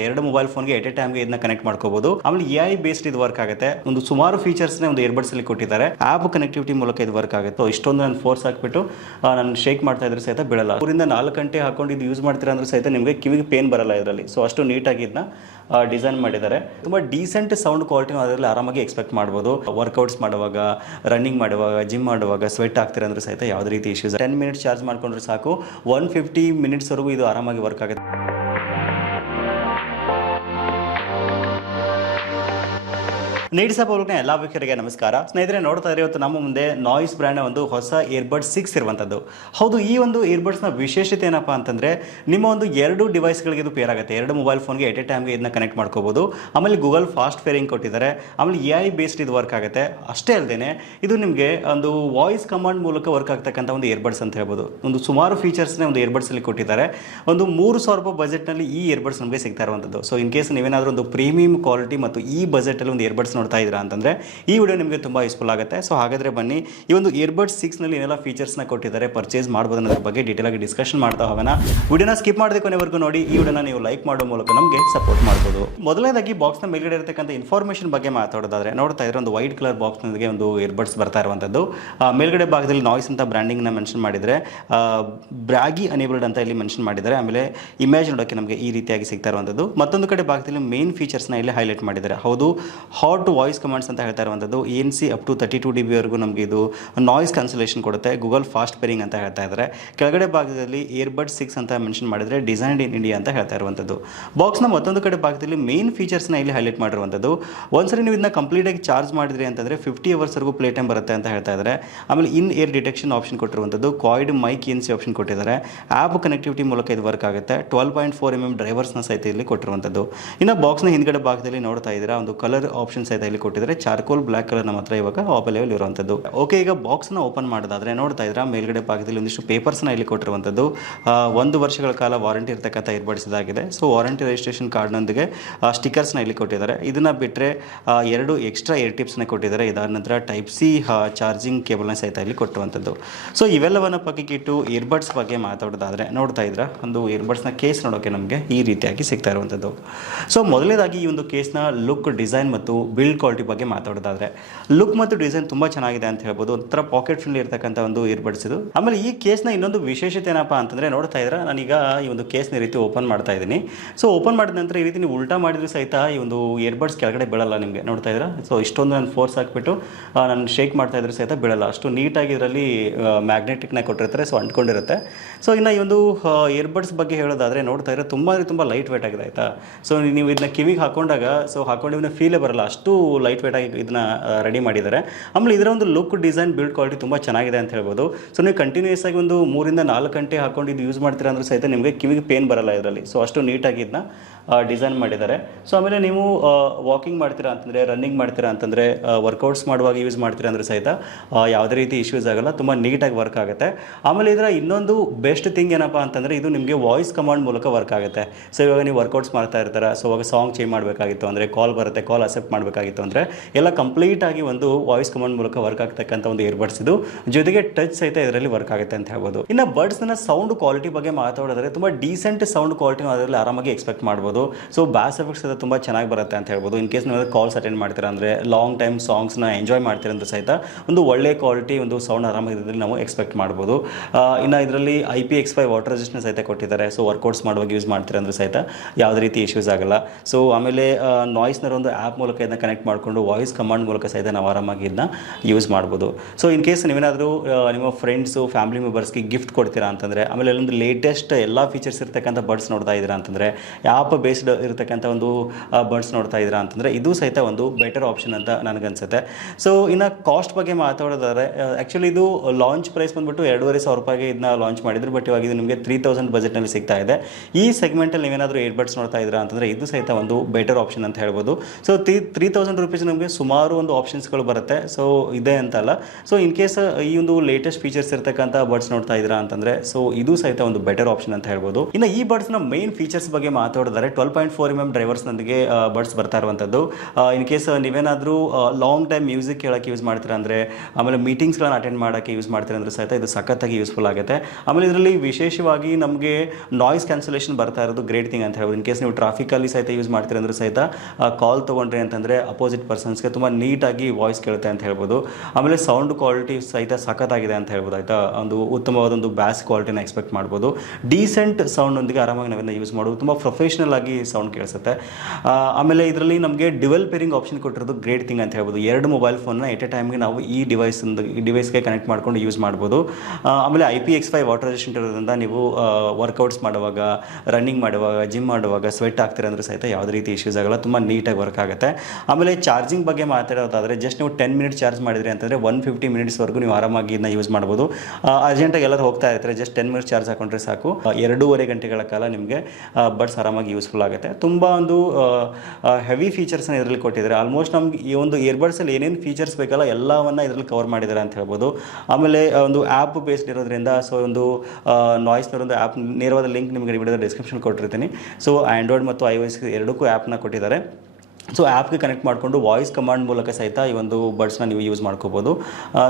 ಎರಡು ಮೊಬೈಲ್ ಫೋನ್ಗೆ at a ಟೈಮ್ಗೆ ಇದನ್ನ ಕನೆಕ್ಟ್ ಮಾಡ್ಕೋಬಹುದು ಆಮೇಲೆ ಎ ಐ ಬೇಸ್ಡ್ ಇದು ವರ್ಕ್ ಆಗುತ್ತೆ. ಒಂದು ಸುಮಾರು ಫೀಚರ್ಸ್ ಒಂದು ಇಯರ್ಬಡ್ಸ್ ಅಲ್ಲಿ ಕೊಟ್ಟಿದ್ದಾರೆ. ಆಪ್ ಕನೆಕ್ಟಿವಿಟಿ ಮೂಲಕ ಇದು ವರ್ಕ್ ಆಗುತ್ತೆ. ಇಷ್ಟೊಂದು ನಾನು ಫೋರ್ಸ್ ಹಾಕ್ಬಿಟ್ಟು ನಾನು ಶೇಕ್ ಮಾಡ್ತಾ ಇದ್ರೆ ಸಹಿತ ಬೀಳಲ್ಲ. ಅವರಿಂದ ನಾಲ್ಕು ಗಂಟೆ ಹಾಕೊಂಡು ಇದು ಯೂಸ್ ಮಾಡ್ತೀರಾ ಅಂದ್ರೆ ಸಹಿತ ನಿಮಗೆ ಕಿವಿಗೆ ಪೇನ್ ಬರಲ್ಲ ಇದರಲ್ಲಿ. ಸೊ ಅಷ್ಟು ನೀಟಾಗಿ ಇದನ್ನ ಡಿಸೈನ್ ಮಾಡಿದ್ದಾರೆ. ತುಂಬಾ ಡೀಸೆಂಟ್ ಸೌಂಡ್ ಕ್ವಾಲಿಟಿ ಅದರಲ್ಲಿ ಆರಾಮಾಗಿ ಎಕ್ಸ್ಪೆಕ್ಟ್ ಮಾಡ್ಬೋದು. ವರ್ಕೌಟ್ಸ್ ಮಾಡುವಾಗ ರನ್ನಿಂಗ್ ಮಾಡುವಾಗ ಜಿಮ್ ಮಾಡುವಾಗ ಸ್ವೆಟ್ ಆಗ್ತೀರಾ ಅಂದ್ರೆ ಸಹಿತ ಯಾವುದೇ ರೀತಿ ಇಶ್ಯೂಸ್ ಟೆನ್ ಮಿನಿಟ್ಸ್ ಚಾರ್ಜ್ ಮಾಡ್ಕೊಂಡ್ರೆ ಸಾಕು. ಒನ್ ಫಿಫ್ಟಿ ಮಿನಿಟ್ಸ್ವರೆಗೂ ಇದು ಆರಾಮಾಗಿ ವರ್ಕ್ ಆಗುತ್ತೆ. ನೀಡಿ ಸಹ ಪೌಲ್ನ ಎಲ್ಲ ವೀಕ್ಷಕರಿಗೆ ನಮಸ್ಕಾರ. ಸ್ನೇಹಿತರೆ, ನೋಡ್ತಾ ಇದ್ರೆ ಇವತ್ತು ನಮ್ಮ ಮುಂದೆ ನಾಯ್ಸ್ ಬ್ರ್ಯಾಂಡ್ ಒಂದು ಹೊಸ ಇಯರ್ಬಡ್ ಸಿಕ್ಸ್ ಇರುವಂಥದ್ದು ಹೌದು, ಈ ಒಂದು ಇಯರ್ಬಡ್ಸ್ನ ವಿಶೇಷತೆ ಏನಪ್ಪ ಅಂತಂದ್ರೆ, ನಿಮ್ಮ ಒಂದು ಎರಡು ಡಿವೈಸ್ಗಳಿಗೆ ಇದು ಪೇರ್ ಆಗುತ್ತೆ. ಎರಡು ಮೊಬೈಲ್ ಫೋನ್ಗೆ ಎಟ್ ಎ ಟೈಮ್ಗೆ ಇದನ್ನ ಕನೆಕ್ಟ್ ಮಾಡ್ಕೋಬೋದು. ಆಮೇಲೆ ಗೂಗಲ್ ಫಾಸ್ಟ್ ಫೇರಿಂಗ್ ಕೊಟ್ಟಿದ್ದಾರೆ. ಆಮೇಲೆ ಎ ಐ ಬೇಸ್ಡ್ ಇದು ವರ್ಕ್ ಆಗುತ್ತೆ. ಅಷ್ಟೇ ಅಲ್ಲದೆ ಇದು ನಿಮಗೆ ಒಂದು ವಾಯ್ಸ್ ಕಮಾಂಡ್ ಮೂಲಕ ವರ್ಕ್ ಆಗ್ತಕ್ಕಂಥ ಒಂದು ಇಯರ್ಬಡ್ಸ್ ಅಂತ ಹೇಳ್ಬೋದು. ಒಂದು ಸುಮಾರು ಫೀಚರ್ಸ್ನೇ ಒಂದು ಇಯರ್ಬಡ್ಸ್ ಅಲ್ಲಿ ಕೊಟ್ಟಿದ್ದಾರೆ. ಒಂದು ಮೂರು ಸಾವಿರ ರೂಪಾಯಿ ಬಜೆಟ್ನಲ್ಲಿ ಈ ಇಯರ್ಬಡ್ಸ್ ನಮಗೆ ಸಿಗ್ತಾ ಇರುವಂಥದ್ದು ಸೊ ಇನ್ ಕೇಸ್ ನೀವೇನಾದರೂ ಒಂದು ಪ್ರೀಮಿಯಂ ಕ್ವಾಲಿಟಿ ಮತ್ತು ಈ ಬಜೆಟಲ್ಲಿ ಒಂದು ಇಯರ್ಬಡ್ಸ್ ನೋಡ್ತಾ ಇದ್ದೀರಾ ಅಂತಂದರೆ ಈ ವಿಡಿಯೋ ನಿಮಗೆ ತುಂಬ ಯೂಸ್ಫುಲ್ ಆಗುತ್ತೆ. ಸೊ ಹಾಗಾದರೆ ಬನ್ನಿ, ಈ ಒಂದು ಇಯರ್ಬಡ್ಸ್ ಸಿಕ್ಸ್ನಲ್ಲಿ ಏನೆಲ್ಲ ಫೀಚರ್ಸ್ನ ಕೊಟ್ಟಿದ್ದಾರೆ ಪರ್ಚೇಸ್ ಮಾಡ್ಬೋದು ಅನ್ನೋದ್ರ ಬಗ್ಗೆ ಡೀಟೇಲ್ ಆಗಿ ಡಿಸ್ಕಷನ್ ಮಾಡ್ತಾ ಹೋಗೋಣ. ವಿಡಿಯೋನ ಸ್ಕಿಪ್ ಮಾಡದೆ ಕೊನೆವರೆಗೂ ನೋಡಿ, ಈ ವಿಡಿಯೋನ ನೀವು ಲೈಕ್ ಮಾಡೋ ಮೂಲಕ ನಮಗೆ ಸಪೋರ್ಟ್ ಮಾಡ್ಬೋದು. ಮೊದಲನೇದಾಗಿ ಬಾಕ್ಸ್ನ ಮೇಲ್ಗಡೆ ಇರತಕ್ಕಂಥ ಇನ್ಫಾರ್ಮೇಷನ್ ಬಗ್ಗೆ ಮಾತಾಡೋದಾದ್ರೆ, ನೋಡ್ತಾ ಇದ್ರೆ ಒಂದು ವೈಟ್ ಕಲರ್ ಬಾಕ್ಸ್ನೊಂದಿಗೆ ಒಂದು ಇಯರ್ಬಡ್ಸ್ ಬರ್ತಾ ಇರುವಂಥದ್ದು. ಮೇಲ್ಗಡೆ ಭಾಗದಲ್ಲಿ ನಾಯ್ಸ್ ಅಂತ ಬ್ರ್ಯಾಂಡಿಂಗ್ನ ಮೆನ್ಷನ್ ಮಾಡಿದರೆ ಬ್ರಾಗಿ ಅನೇಬಲ್ಡ್ ಅಂತ ಇಲ್ಲಿ ಮೆನ್ಷನ್ ಮಾಡಿದ್ದಾರೆ. ಆಮೇಲೆ ಇಮೇಜ್ ನೋಡೋಕ್ಕೆ ನಮಗೆ ಈ ರೀತಿಯಾಗಿ ಸಿಗ್ತಾ ಇರುವಂಥದ್ದು. ಮತ್ತೊಂದು ಕಡೆ ಭಾಗದಲ್ಲಿ ಮೇನ್ ಫೀಚರ್ಸ್ನ ಇಲ್ಲಿ ಹೈಲೈಟ್ ಮಾಡಿದ್ದಾರೆ. ಹೌದು ಹಾಟ್ ವಾಯ್ಸ್ ಕಮಾಂಡ್ಸ್ ಅಂತ ಹೇಳ್ತಾ ಇರುವಂಥದ್ದು N C up to thirty two D ಬಿವರೆಗೂ ನಮಗೆ ಇದು ನಾಯ್ಸ್ ಕ್ಯಾನ್ಸಲೇಷನ್ ಕೊಡುತ್ತೆ ಗೂಗಲ್ ಫಾಸ್ಟ್ ಪೇರಿಂಗ್ ಅಂತ ಹೇಳ್ತಾ ಇದ್ದಾರೆ. ಕೆಳಗಡೆ ಭಾಗದಲ್ಲಿ ಇಯರ್ಬಡ್ ಸಿಕ್ಸ್ ಅಂತ ಮೆನ್ಷನ್ ಮಾಡಿದರೆ ಡಿಸೈನ್ಡ್ ಇನ್ ಇಂಡಿಯಾ ಅಂತ ಹೇಳ್ತಾ ಇರುವಂಥದ್ದು. ಬಾಕ್ಸ್ನ ಮತ್ತೊಂದು ಕಡೆ ಭಾಗದಲ್ಲಿ ಮೇನ್ ಫೀಚರ್ಸ್ನ ಇಲ್ಲಿ ಹೈಲೈಟ್ ಮಾಡಿರುವಂಥದ್ದು. ಒಂದ್ಸರಿ ನೀವು ಇದನ್ನ ಕಂಪ್ಲೀಟಾಗಿ ಚಾರ್ಜ್ ಮಾಡಿದ್ರಿ ಅಂತಂದರೆ ಫಿಫ್ಟಿ ಅವರ್ಸ್ವರೆಗೂ ಪ್ಲೇ ಟೈಮ್ ಬರುತ್ತೆ ಅಂತ ಹೇಳ್ತಾ ಇದ್ದಾರೆ. ಆಮೇಲೆ ಇನ್ ಏರ್ ಡಿಟೆಕ್ಷನ್ ಆಪ್ಷನ್ ಕೊಟ್ಟಿರುವಂಥದ್ದು quad mic N C option ಕೊಟ್ಟಿದ್ದಾರೆ. ಆ್ಯಪ್ ಕನೆಕ್ಟಿವಿಟಿ ಮೂಲಕ ಇದು ವರ್ಕ್ ಆಗುತ್ತೆ. Twelve point four M M ಡ್ರೈವರ್ಸ್ನ ಸಹಿತ ಇಲ್ಲಿ ಕೊಟ್ಟಿರುವಂಥದ್ದು. ಇನ್ನು ಬಾಕ್ಸ್ನ ಹಿಂದ್ಗಡೆ ಭಾಗದಲ್ಲಿ ನೋಡ್ತಾ ಇದ್ದೀರಾ, ಒಂದು ಕಲರ್ ಆಪ್ಷನ್ ಸಹಿತ ಇಲ್ಲಿ ಕೊಟ್ಟಿದ್ದಾರೆ ಚಾರ್ಕೋಲ್ ಬ್ಲಾಕ್ ಕಲರ್ ನಮ್ಮ ಹತ್ರ ಇವಾಗ ಅವೈಲೇಬಲ್ ಇರುವಂಥದ್ದು. ಓಕೆ ಈಗ ಬಾಕ್ಸ್ನ ಓಪನ್ ಮಾಡೋದಾದ್ರೆ ನೋಡ್ತಾ ಇದ್ರ ಮೇಲ್ಗಡೆ ಭಾಗದಲ್ಲಿ ಒಂದಿಷ್ಟು ಪೇಪರ್ಸ್ನ ಇಲ್ಲಿ ಕೊಟ್ಟಿರುವಂತದ್ದು ಒಂದು ವರ್ಷಗಳ ಕಾಲ ವಾರಂಟಿ ಇರ್ತಕ್ಕಂಥ ಏರ್ಪಡಿಸಿದಾಗಿದೆ. ಸೊ ವಾರಂಟಿ ರಿಜಿಸ್ಟ್ರೇಷನ್ ಕಾರ್ಡ್ನೊಂದಿಗೆ ನ ಇಲ್ಲಿ ಕೊಟ್ಟಿದ್ದಾರೆ. ಇದನ್ನ ಬಿಟ್ಟರೆ ಎರಡು ಎಕ್ಸ್ಟ್ರಾ ಏರ್ ಟಿಪ್ಸ್ನ ಕೊಟ್ಟಿದ್ದಾರೆ. ಇದಾದ ನಂತರ ಟೈಪ್ ಸಿ ಚಾರ್ಜಿಂಗ್ ಕೇಬಲ್ನ ಸಹಿತ ಇಲ್ಲಿ ಕೊಟ್ಟಿರುವಂಥದ್ದು. ಸೊ ಇವೆಲ್ಲವನ್ನ ಪಕ್ಕಕ್ಕಿಟ್ಟು ಇಯರ್ಬಡ್ಸ್ ಬಗ್ಗೆ ಮಾತಾಡೋದಾದ್ರೆ ನೋಡ್ತಾ ಇದ್ರ ಒಂದು ಇಯರ್ಬಡ್ಸ್ನ ಕೇಸ್ ನೋಡೋಕೆ ನಮಗೆ ಈ ರೀತಿಯಾಗಿ ಸಿಗ್ತಾ ಇರುವಂಥದ್ದು. ಸೊ ಮೊದಲನೇದಾಗಿ ಈ ಒಂದು ಕೇಸ್ನ ಲುಕ್ ಡಿಸೈನ್ ಮತ್ತು ಬಿಲ್ಡ್ ಕ್ವಾಲಿಟಿ ಬಗ್ಗೆ ಮಾತಾಡೋದಾದ್ರೆ, ಲುಕ್ ಮತ್ತು ಡಿಸೈನ್ ತುಂಬ ಚೆನ್ನಾಗಿದೆ ಅಂತ ಹೇಳ್ಬೋದು. ಒಂಥರ ಪಾಕೆಟ್ ಫ್ರೆಂಡ್ಲಿ ಇರ್ತಕ್ಕಂಥ ಒಂದು ಇಯರ್ಬಡ್ಸ್ ಇದು ಆಮೇಲೆ ಈ ಕೇಸ್ನ ಇನ್ನೊಂದು ವಿಶೇಷತೆ ಏನಪ್ಪ ಅಂತಂದರೆ, ನೋಡ್ತಾ ಇದ್ರೆ ನಾನೀಗ ಈ ಒಂದು ಕೇಸ್ನ ಈ ರೀತಿ ಓಪನ್ ಮಾಡ್ತಾ ಇದ್ದೀನಿ. ಸೊ ಓಪನ್ ಮಾಡಿದ ನಂತರ ಈ ರೀತಿ ನೀವು ಉಲ್ಟಾ ಮಾಡಿದ್ರು ಸಹಿತ ಈ ಒಂದು ಇಯರ್ಬಡ್ಸ್ ಕೆಳಗಡೆ ಬೀಳಲ್ಲ ನಿಮಗೆ, ನೋಡ್ತಾ ಇದ್ದೀರಾ? ಸೊ ಇಷ್ಟೊಂದು ನಾನು ಫೋರ್ಸ್ ಹಾಕ್ಬಿಟ್ಟು ನಾನು ಶೇಕ್ ಮಾಡ್ತಾ ಇದ್ರೆ ಸಹಿತ ಬೀಳಲ್ಲ. ಅಷ್ಟು ನೀಟಾಗಿ ಇದರಲ್ಲಿ ಮ್ಯಾಗ್ನೆಟಿಕ್ನ ಕೊಟ್ಟಿರ್ತಾರೆ ಸೊ ಅಂಟ್ಕೊಂಡಿರುತ್ತೆ. ಸೊ ಇನ್ನು ಈ ಒಂದು ಇಯರ್ಬಡ್ಸ್ ಬಗ್ಗೆ ಹೇಳೋದಾದರೆ, ನೋಡ್ತಾ ಇದ್ರೆ ತುಂಬ ಅಂದರೆ ತುಂಬ ಲೈಟ್ ವೇಟ್ ಆಗಿದೆ, ಆಯಿತಾ? ಸೊ ನೀವು ಇದನ್ನ ಕಿವಿಗೆ ಹಾಕೊಂಡಾಗ ಸೊ ಹಾಕೊಂಡು ಇವನ್ನ ಫೀಲೇ ಬರಲ್ಲ. ಅಷ್ಟು ಲೈಟ್ ವೇಟ್ ಆಗಿ ಇದನ್ನ ರೆಡಿ ಮಾಡಿದ್ದಾರೆ. ಆಮೇಲೆ ಇದರ ಒಂದು ಲುಕ್ ಡಿಸೈನ್ ಬಿಲ್ಡ್ ಕ್ವಾಲಿಟಿ ತುಂಬ ಚೆನ್ನಾಗಿದೆ ಅಂತ ಹೇಳ್ಬೋದು. ಸೊ ನೀವು ಕಂಟಿನ್ಯೂಸ್ ಆಗಿ ಒಂದು ಮೂರಿಂದ ನಾಲ್ಕು ಗಂಟೆ ಹಾಕೊಂಡು ಇದು ಯೂಸ್ ಮಾಡ್ತೀರಾ ಅಂದ್ರೆ ಸಹಿತ ನಿಮಗೆ ಕಿವಿಗೆ ಪೇನ್ ಬರಲ್ಲ ಇದರಲ್ಲಿ. ಸೊ ಅಷ್ಟು ನೀಟಾಗಿ ಇದನ್ನ ಡಿಸೈನ್ ಮಾಡಿದ್ದಾರೆ. ಸೊ ಆಮೇಲೆ ನೀವು ವಾಕಿಂಗ್ ಮಾಡ್ತೀರಾ ಅಂತಂದರೆ ರನ್ನಿಂಗ್ ಮಾಡ್ತೀರಾ ಅಂತಂದರೆ ವರ್ಕೌಟ್ಸ್ ಮಾಡುವಾಗ ಯೂಸ್ ಮಾಡ್ತೀರಾ ಅಂದರೆ ಸಹಿತ ಯಾವುದೇ ರೀತಿ ಇಶ್ಯೂಸ್ ಆಗಲ್ಲ. ತುಂಬ ನೀಟಾಗಿ ವರ್ಕ್ ಆಗುತ್ತೆ. ಆಮೇಲೆ ಇದರ ಇನ್ನೊಂದು ಬೆಸ್ಟ್ ಥಿಂಗ್ ಏನಪ್ಪ ಅಂತಂದರೆ, ಇದು ನಿಮಗೆ ವಾಯ್ಸ್ ಕಮಾಂಡ್ ಮೂಲಕ ವರ್ಕ್ ಆಗುತ್ತೆ. ಸೊ ಇವಾಗ ನೀವು ವರ್ಕೌಟ್ಸ್ ಮಾಡ್ತಾ ಇರ್ತಾರೆ. ಸೊ ಇವಾಗ ಸಾಂಗ್ ಚೇಂಜ್ ಮಾಡಬೇಕಾಗಿತ್ತು ಅಂದರೆ ಕಾಲ್ ಬರುತ್ತೆ ಕಾಲ್ ಅಕ್ಸೆಪ್ಟ್ ಮಾಡಬೇಕಾಗಿತ್ತು ಅಂದರೆ, ಎಲ್ಲ ಕಂಪ್ಲೀಟ್ ಆಗಿ ಒಂದು ವಾಯ್ಸ್ ಕಮಾಂಡ್ ಮೂಲಕ ವರ್ಕ್ ಆಗ್ತಕ್ಕಂಥ ಒಂದು ಇಯರ್ಬಡ್ಸ್ ಇದು. ಜೊತೆಗೆ ಟಚ್ ಸಹಿತ ಇದರಲ್ಲಿ ವರ್ಕ್ ಆಗುತ್ತೆ ಅಂತ ಹೇಳ್ಬೋದು. ಇನ್ನು ಬರ್ಡ್ಸ್ನ ಸೌಂಡ್ ಕ್ವಾಲಿಟಿ ಬಗ್ಗೆ ಮಾತಾಡಿದ್ರೆ ತುಂಬ ಡೀಸೆಂಟ್ ಸೌಂಡ್ ಕ್ವಾಲಿಟಿ ಅದರಲ್ಲಿ ಆರಾಮಾಗಿ ಎಕ್ಸ್ಪೆಕ್ಟ್ ಮಾಡ್ಬೋದು. ಸೊ ಬ್ಯಾಸ್ ಎಫೆಕ್ಟ್ಸ್ ಅದು ತುಂಬ ಚೆನ್ನಾಗಿ ಬರುತ್ತೆ ಅಂತ ಹೇಳ್ಬೋದು. ಇನ್ ಕೇಸ್ ನೀವು ಕಾಲ್ಸ್ ಅಟೆಂಡ್ ಮಾಡ್ತೀರಾ ಅಂದರೆ ಲಾಂಗ್ ಟೈಮ್ ಸಾಂಗ್ಸ್ನ ಎಂಜಾಯ್ ಮಾಡ್ತೀರ ಅಂತ ಸಹಿತ ಒಂದು ಒಳ್ಳೆ ಕ್ವಾಲಿಟಿ ಒಂದು ಸೌಂಡ್ ಆರಾಮಾಗಿದ್ದರೆ ನಾವು ಎಕ್ಸ್ಪೆಕ್ಟ್ ಮಾಡ್ಬೋದು. ಇನ್ನು ಇದರಲ್ಲಿ I P X five water ರೆಸಿಸ್ಟ್ನ ಸಹಿತ ಕೊಟ್ಟಿದ್ದಾರೆ. ಸೊ ವರ್ಕೌಟ್ಸ್ ಮಾಡುವಾಗ ಯೂಸ್ ಮಾಡ್ತೀರಾ ಅಂದರೆ ಸಹಿತ ಯಾವುದೇ ರೀತಿ ಇಶ್ಯೂಸ್ ಆಗಲ್ಲ. ಸೊ ಆಮೇಲೆ ನಾಯ್ಸ್ನರ ಒಂದು ಆ್ಯಪ್ ಮೂಲಕ ಇದನ್ನ ಕನೆಕ್ಟ್ ಮಾಡಿಕೊಂಡು ವಾಯ್ಸ್ ಕಮಾಂಡ್ ಮೂಲಕ ಸಹಿತ ನಾವು ಆರಾಮಾಗಿ ಇದನ್ನ ಯೂಸ್ ಮಾಡ್ಬೋದು. ಸೊ ಇನ್ ಕೇಸ್ ನೀವೇನಾದರೂ ನಿಮ್ಮ ಫ್ರೆಂಡ್ಸು ಫ್ಯಾಮಿಲಿ ಮೆಂಬರ್ಸ್ಗೆ ಗಿಫ್ಟ್ ಕೊಡ್ತೀರಾ ಅಂತಂದರೆ ಆಮೇಲೆ ಅಲ್ಲೊಂದು ಲೇಟೆಸ್ಟ್ ಎಲ್ಲ ಫೀಚರ್ಸ್ ಇರ್ತಕ್ಕಂಥ ಬರ್ಡ್ಸ್ ನೋಡ್ತಾ ಇದ್ದೀರಾ ಅಂತಂದರೆ ಆ್ಯಪ್ ಬೇಸ್ಡ್ ಇರತಕ್ಕಂಥ ಒಂದು ಬರ್ಡ್ಸ್ ನೋಡ್ತಾ ಇದ್ದೀರಾ ಅಂತಂದರೆ ಇದು ಸಹಿತ ಒಂದು ಬೆಟರ್ ಆಪ್ಷನ್ ಅಂತ ನನಗನ್ಸುತ್ತೆ. ಸೊ ಇನ್ನು ಕಾಸ್ಟ್ ಬಗ್ಗೆ ಮಾತಾಡೋದಾದ್ರೆ ಆ್ಯಕ್ಚುಲಿ ಇದು ಲಾಂಚ್ ಪ್ರೈಸ್ ಬಂದ್ಬಿಟ್ಟು ಎರಡೂವರೆ ಸಾವಿರ ರೂಪಾಯಿಗೆ ಇದನ್ನ ಲಾಂಚ್ ಮಾಡಿದ್ರು ಬಟ್ ಇವಾಗ ಇದು ನಿಮಗೆ ತ್ರೀ ತೌಸಂಡ್ ಬಜೆಟ್ನಲ್ಲಿ ಸಿಗ್ತಾ ಇದೆ. ಈ ಸೆಗ್ಮೆಂಟಲ್ಲಿ ನೀವೇನಾದರೂ ಏರ್ಬಡ್ಸ್ ನೋಡ್ತಾ ಇದ್ದೀರಾ ಅಂತಂದರೆ ಇದು ಸಹಿತ ಒಂದು ಬೆಟರ್ ಆಪ್ಷನ್ ಅಂತ ಹೇಳ್ಬೋದು. So three three thousand rupees ನಮಗೆ ಸುಮಾರು ಒಂದು ಆಪ್ಷನ್ಸ್ಗಳು ಬರುತ್ತೆ. ಸೊ ಇದೆ ಅಂತಲ್ಲ ಸೊ ಇನ್ ಕೇಸ್ ಈ ಒಂದು ಲೇಟೆಸ್ಟ್ ಫೀಚರ್ಸ್ ಇರ್ತಕ್ಕಂಥ ಬರ್ಡ್ಸ್ ನೋಡ್ತಾ ಇದ್ದೀರಾ ಅಂತಂದ್ರೆ ಸೊ ಇದು ಸಹಿತ ಒಂದು ಬೆಟರ್ ಆಪ್ಷನ್ ಅಂತ ಹೇಳ್ಬೋದು. ಇನ್ನು ಈ ಬರ್ಡ್ಸ್ನ ಮೈನ್ ಫೀಚರ್ಸ್ ಬಗ್ಗೆ ಮಾತಾಡಿದರೆ twelve point four M M ಡ್ರೈವರ್ಸ್ನೊಂದಿಗೆ buds ಬರ್ತಾ ಇರುವಂಥದ್ದು ಇನ್ ಕೇಸ್ ನೀವೇನಾದರೂ ಲಾಂಗ್ ಟೈಮ್ ಮ್ಯೂಸಿಕ್ ಕೇಳೋಕ್ಕೆ ಯೂಸ್ ಮಾಡ್ತೀರಾ ಅಂದರೆ, ಆಮೇಲೆ ಮೀಟಿಂಗ್ಸ್ಗಳನ್ನ ಅಟೆಂಡ್ ಮಾಡೋಕ್ಕೆ ಯೂಸ್ ಮಾಡ್ತೀರಾ ಅಂದ್ರೆ ಸಹಿತ ಇದು ಸಖತ್ತಾಗಿ ಯೂಸ್ಫುಲ್ ಆಗುತ್ತೆ. ಆಮೇಲೆ ಇದರಲ್ಲಿ ವಿಶೇಷವಾಗಿ ನಮಗೆ ನಾಯ್ಸ್ ಕ್ಯಾನ್ಸಲೇಷನ್ ಬರ್ತಾ ಇರೋದು ಗ್ರೇಟ್ ಥಿಂಗ್ ಅಂತ ಹೇಳ್ಬೋದು. ಇನ್ ಕೇಸ್ ನೀವು ಟ್ರಾಫಿಕಲ್ಲಿ ಸಹಿತ ಯೂಸ್ ಮಾಡ್ತೀರಾ ಅಂದ್ರೆ ಸಹಿತ ಕಾಲ್ ತೊಗೊಂಡ್ರಿ ಅಂತಂದರೆ ಅಪೋಸಿಟ್ ಪರ್ಸನ್ಸ್ಗೆ ತುಂಬ ನೀಟಾಗಿ ವಾಯ್ಸ್ ಕೇಳುತ್ತೆ ಅಂತ ಹೇಳ್ಬೋದು. ಆಮೇಲೆ ಸೌಂಡ್ ಕ್ವಾಲಿಟಿ ಸಹಿತ ಸಖತ್ತಾಗಿದೆ ಅಂತ ಹೇಳ್ಬೋದು. ಆಯಿತಾ? ಒಂದು ಉತ್ತಮವಾದ ಒಂದು ಬ್ಯಾಸ್ ಕ್ವಾಲಿಟಿನ ಎಕ್ಸ್ಪೆಕ್ಟ್ ಮಾಡ್ಬೋದು. ಡೀಸೆಂಟ್ ಸೌಂಡ್ ಸೌಂಡ್ನೊಂದಿಗೆ ಆರಾಮಾಗಿ ನಾವೆಲ್ಲ ಯೂಸ್ ಮಾಡೋದು ತುಂಬ ಪ್ರೊಫೆಷನಲ್ ಸೌಂಡ್ ಕೇಳಿಸುತ್ತೆ. ಆಮೇಲೆ ಇದರಲ್ಲಿ ನಮಗೆ ಡಿವೆಲ್ ಪೇರಿಂಗ್ ಆಪ್ಷನ್ ಕೊಟ್ಟಿರೋದು ಗ್ರೇಟ್ ಥಿಂಗ್ ಅಂತ ಹೇಳ್ಬೋದು. ಎರಡು ಮೊಬೈಲ್ ಫೋನ್ನ ಎಟ್ ಎ ಟೈಮ್ಗೆ ನಾವು ಈ ಡಿವೈಸ್ ಡಿವೈಸ್ಗೆ ಕನೆಕ್ಟ್ ಮಾಡ್ಕೊಂಡು ಯೂಸ್ ಮಾಡ್ಬೋದು. ಆಮೇಲೆ I P X five resistant ಇರೋದ್ರಿಂದ ನೀವು ವರ್ಕೌಟ್ಸ್ ಮಾಡುವಾಗ ರನ್ನಿಂಗ್ ಮಾಡುವಾಗ ಜಿಮ್ ಮಾಡುವಾಗ ಸ್ವೆಟ್ ಆಗ್ತೀರ ಅಂದ್ರೆ ಸಹಿತ ಯಾವುದೇ ರೀತಿ ಇಶ್ಯೂಸ್ ಆಗಲ್ಲ. ತುಂಬ ನೀಟಾಗಿ ವರ್ಕ್ ಆಗುತ್ತೆ. ಆಮೇಲೆ ಚಾರ್ಜಿಂಗ್ ಬಗ್ಗೆ ಮಾತಾಡೋದಾದರೆ ಜಸ್ಟ್ ನೀವು ಟೆನ್ ಮಿನಿಟ್ ಚಾರ್ಜ್ ಮಾಡಿದ್ರಿ ಅಂತಂದರೆ ಒನ್ ಫಿಫ್ಟಿ ಮಿನಿಟ್ಸ್ವರೆಗೂ ನೀವು ಆರಾಮಾಗಿ ಇದನ್ನ ಯೂಸ್ ಮಾಡ್ಬೋದು. ಅರ್ಜೆಂಟಾಗಿ ಎಲ್ಲರೂ ಹೋಗ್ತಾ ಇರ್ತಾರೆ. ಜಸ್ಟ್ ಟೆನ್ ಮಿನಿಟ್ಸ್ ಚಾರ್ಜ್ ಹಾಕೊಂಡ್ರೆ ಸಾಕು. ಎರಡೂವರೆ ಗಂಟೆಗಳ ಕಾಲ ನಿಮಗೆ ಬಡ್ಸ್ ಆರಾಮಾಗಿ ಯೂಸ್ಫುಲ್ ಆಗುತ್ತೆ. ತುಂಬ ಒಂದು ಹೆವಿ ಫೀಚರ್ಸ್ನ ಇದರಲ್ಲಿ ಕೊಟ್ಟಿದ್ದಾರೆ. ಆಲ್ಮೋಸ್ಟ್ ನಮ್ಗೆ ಈ ಒಂದು ಇಯರ್ಬಡ್ಸಲ್ಲಿ ಏನೇನು ಫೀಚರ್ಸ್ ಬೇಕಲ್ಲ ಎಲ್ಲವನ್ನ ಇದರಲ್ಲಿ ಕವರ್ ಮಾಡಿದ್ದಾರೆ ಅಂತ ಹೇಳ್ಬೋದು. ಆಮೇಲೆ ಒಂದು ಆ್ಯಪ್ ಬೇಸ್ಡ್ ಇರೋದ್ರಿಂದ ಸೊ ಒಂದು ನಾಯ್ಸ್ನ ಒಂದು ಆ್ಯಪ್ ನೇರವಾದ ಲಿಂಕ್ ನಿಮಗೆ ವಿಡಿಯೋದ ಡಿಸ್ಕ್ರಿಪ್ಷನ್ ಕೊಟ್ಟಿರ್ತೀನಿ. ಸೊ ಆ್ಯಂಡ್ರಾಯ್ಡ್ ಮತ್ತು ಐ ಎಸ್ ಎರಡಕ್ಕೂ ಆ್ಯಪ್ನ ಕೊಟ್ಟಿದ್ದಾರೆ. ಸೊ ಆ್ಯಪ್ಗೆ ಕನೆಕ್ಟ್ ಮಾಡಿಕೊಂಡು ವಾಯ್ಸ್ ಕಮಾಂಡ್ ಮೂಲಕ ಸಹಿತ ಈ ಒಂದು ಬರ್ಡ್ಸ್ನ ನೀವು ಯೂಸ್ ಮಾಡ್ಕೋಬೋದು.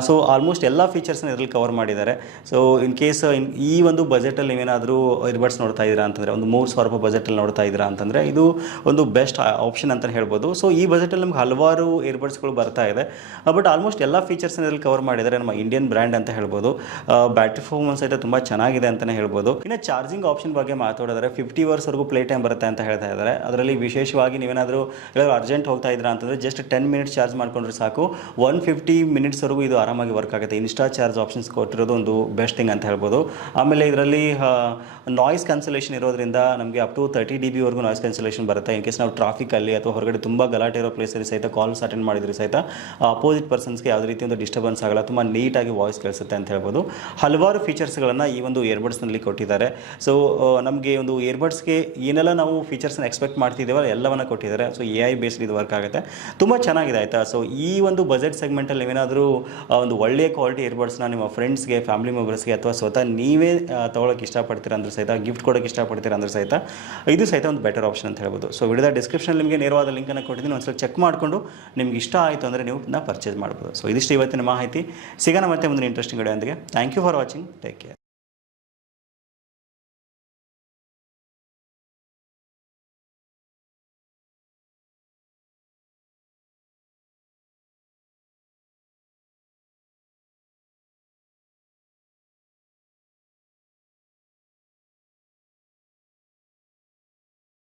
ಸೊ ಆಲ್ಮೋಸ್ಟ್ ಎಲ್ಲ ಫೀಚರ್ಸ್ನ ಇದರಲ್ಲಿ ಕವರ್ ಮಾಡಿದ್ದಾರೆ. ಸೊ ಇನ್ ಕೇಸ್ ಈ ಒಂದು ಬಜೆಟಲ್ಲಿ ನೀವೇನಾದರೂ ಇಯರ್ಬಡ್ಸ್ ನೋಡ್ತಾ ಇದ್ದೀರಾ ಅಂತಂದರೆ, ಒಂದು ಮೂರು ಸಾವಿರ ರೂಪಾಯಿ ಬಜೆಟಲ್ಲಿ ನೋಡ್ತಾ ಇದ್ದೀರಾ ಅಂತಂದರೆ, ಇದು ಒಂದು ಬೆಸ್ಟ್ ಆಪ್ಷನ್ ಅಂತ ಹೇಳ್ಬೋದು. ಸೊ ಈ ಬಜೆಟಲ್ಲಿ ನಮ್ಗೆ ಹಲವಾರು ಇಯರ್ಬಡ್ಸ್ಗಳು ಬರ್ತಾ ಇದೆ. ಬಟ್ ಆಲ್ಮೋಸ್ಟ್ ಎಲ್ಲ ಫೀಚರ್ಸ್ನ ಇದರಲ್ಲಿ ಕವರ್ ಮಾಡಿದ್ದಾರೆ ನಮ್ಮ ಇಂಡಿಯನ್ ಬ್ರ್ಯಾಂಡ್ ಅಂತ ಹೇಳ್ಬೋದು. ಬ್ಯಾಟ್ರಿ ಫೋಮನ್ಸ್ ಸಹಿತ ತುಂಬ ಚೆನ್ನಾಗಿದೆ ಅಂತಲೇ ಹೇಳ್ಬೋದು. ಇನ್ನು ಚಾರ್ಜಿಂಗ್ ಆಪ್ಷನ್ ಬಗ್ಗೆ ಮಾತಾಡಿದರೆ ಫಿಫ್ಟಿ ಅವರ್ಸ್ವರೆಗೂ ಪ್ಲೇ ಟೈಮ್ ಬರುತ್ತೆ ಅಂತ ಹೇಳ್ತಾ ಇದ್ದಾರೆ. ಅದರಲ್ಲಿ ವಿಶೇಷವಾಗಿ ನೀವೇನಾದರೂ ಅರ್ಜೆಂಟ್ ಹೋಗ್ತಾ ಇದ್ದೀರಾ ಅಂತಂದರೆ ಜಸ್ಟ್ ಟೆನ್ ಮಿನಿಟ್ಸ್ ಚಾರ್ಜ್ ಮಾಡ್ಕೊಂಡ್ರೆ ಸಾಕು. ಒನ್ ಫಿಫ್ಟಿ ಮಿನಿಟ್ಸ್ವರೆಗೂ ಇದು ಆರಾಮಾಗಿ ವರ್ಕ್ ಆಗುತ್ತೆ. ಇನ್ಸ್ಟಾ ಚಾರ್ಜ್ ಆಪ್ಷನ್ಸ್ ಕೊಟ್ಟಿರೋದು ಒಂದು ಬೆಸ್ಟ್ ಥಿಂಗ್ ಅಂತ ಹೇಳ್ಬೋದು. ಆಮೇಲೆ ಇದರಲ್ಲಿ ನಾಯ್ಸ್ ಕ್ಯಾನ್ಸಲೇಷನ್ ಇರೋದ್ರಿಂದ ನಮಗೆ ಅಪ್ ಟು ತರ್ಟಿ ಡಿ ಬಿವರೆಗೂ ನಾಯ್ಸ್ ಕ್ಯಾನ್ಸಲೇಷನ್ ಬರುತ್ತೆ. ಇನ್ ಕೇಸ್ ನಾವು ಟ್ರಾಫಿಕಲ್ಲಿ ಅಥವಾ ಹೊರಗಡೆ ತುಂಬ ಗಲಾಟೆ ಇರೋ ಪ್ಲೇಸಲ್ಲಿ ಸಹಿತ ಕಾಲ್ಸ್ ಅಟೆಂಡ್ ಮಾಡಿದ್ರೆ ಸಹಿತ ಅಪೋಸಿಟ್ ಪರ್ಸನ್ಸ್ಗೆ ಯಾವುದೇ ರೀತಿ ಒಂದು ಡಿಸ್ಟರ್ಬೆನ್ಸ್ ಆಗಲ್ಲ. ತುಂಬ ನೀಟಾಗಿ ವಾಯ್ಸ್ ಕೇಳಿಸುತ್ತೆ ಅಂತ ಹೇಳ್ಬೋದು. ಹಲವಾರು ಫೀಚರ್ಸ್ಗಳನ್ನು ಈ ಒಂದು ಇಯರ್ಬಡ್ಸ್ನಲ್ಲಿ ಕೊಟ್ಟಿದ್ದಾರೆ. ಸೊ ನಮಗೆ ಒಂದು ಇಯರ್ಬಡ್ಸ್ಗೆ ಏನೆಲ್ಲ ನಾವು ಫೀಚರ್ಸ್ನ ಎಕ್ಸ್ಪೆಕ್ಟ್ ಮಾಡ್ತಿದ್ದೇವೋ ಎಲ್ಲವನ್ನ ಕೊಟ್ಟಿದ್ದಾರೆ. ಸೊ ಎ ಬೇಸ್ಡ್ ಇದು ವರ್ಕ್ ಆಗುತ್ತೆ. ತುಂಬ ಚೆನ್ನಾಗಿದೆ ಆಯಿತಾ? ಸೊ ಈ ಒಂದು ಬಜೆಟ್ ಸೆಗ್ಮೆಂಟಲ್ಲಿ ನೀವೇನಾದರೂ ಆ, ಒಂದು ಒಳ್ಳೆಯ ಕ್ವಾಲಿಟಿ ಇಯರ್ಬಡ್ಸ್ನ ನಿಮ್ಮ ಫ್ರೆಂಡ್ಸ್ಗೆ ಫ್ಯಾಮಿಲಿ ಮೆಂಬರ್ಸ್ಗೆ ಅಥವಾ ಸ್ವತಃ ನೀವೇ ತೊಗೊಳಕ್ಕೆ ಇಷ್ಟಪಡ್ತೀರ ಅಂದ್ರೆ ಸಹಿತ ಗಿಫ್ಟ್ ಕೊಡೋಕ್ಕೆ ಇಷ್ಟಪಡ್ತೀರ ಅಂದ್ರೆ ಸಹಿತ ಇದು ಸಹಿತ ಒಂದು ಬೆಟರ್ ಆಪ್ಷನ್ ಅಂತ ಹೇಳ್ಬೋದು. ಸೊ ವಿಡಿಯೋದ ಡಿಸ್ಕ್ರಿಪ್ಷನ್ ನಿಮಗೆ ನೇರವಾದ ಲಿಂಕನ್ನು ಕೊಟ್ಟಿದ್ದೀನಿ. ಒಂದ್ಸಲ ಚೆಕ್ ಮಾಡಿಕೊಂಡು ನಿಮ್ಗೆ ಇಷ್ಟ ಆಯಿತು ಅಂದರೆ ನೀವು ನಾ ಪರ್ಚೇಸ್ ಮಾಡ್ಬೋದು. ಸೊ ಇದಿಷ್ಟು ಇವತ್ತಿನ ಮಾಹಿತಿ. ಸಿಗೋಣ ಮತ್ತೆ ಮುಂದಿನ interesting video thank you for watching take care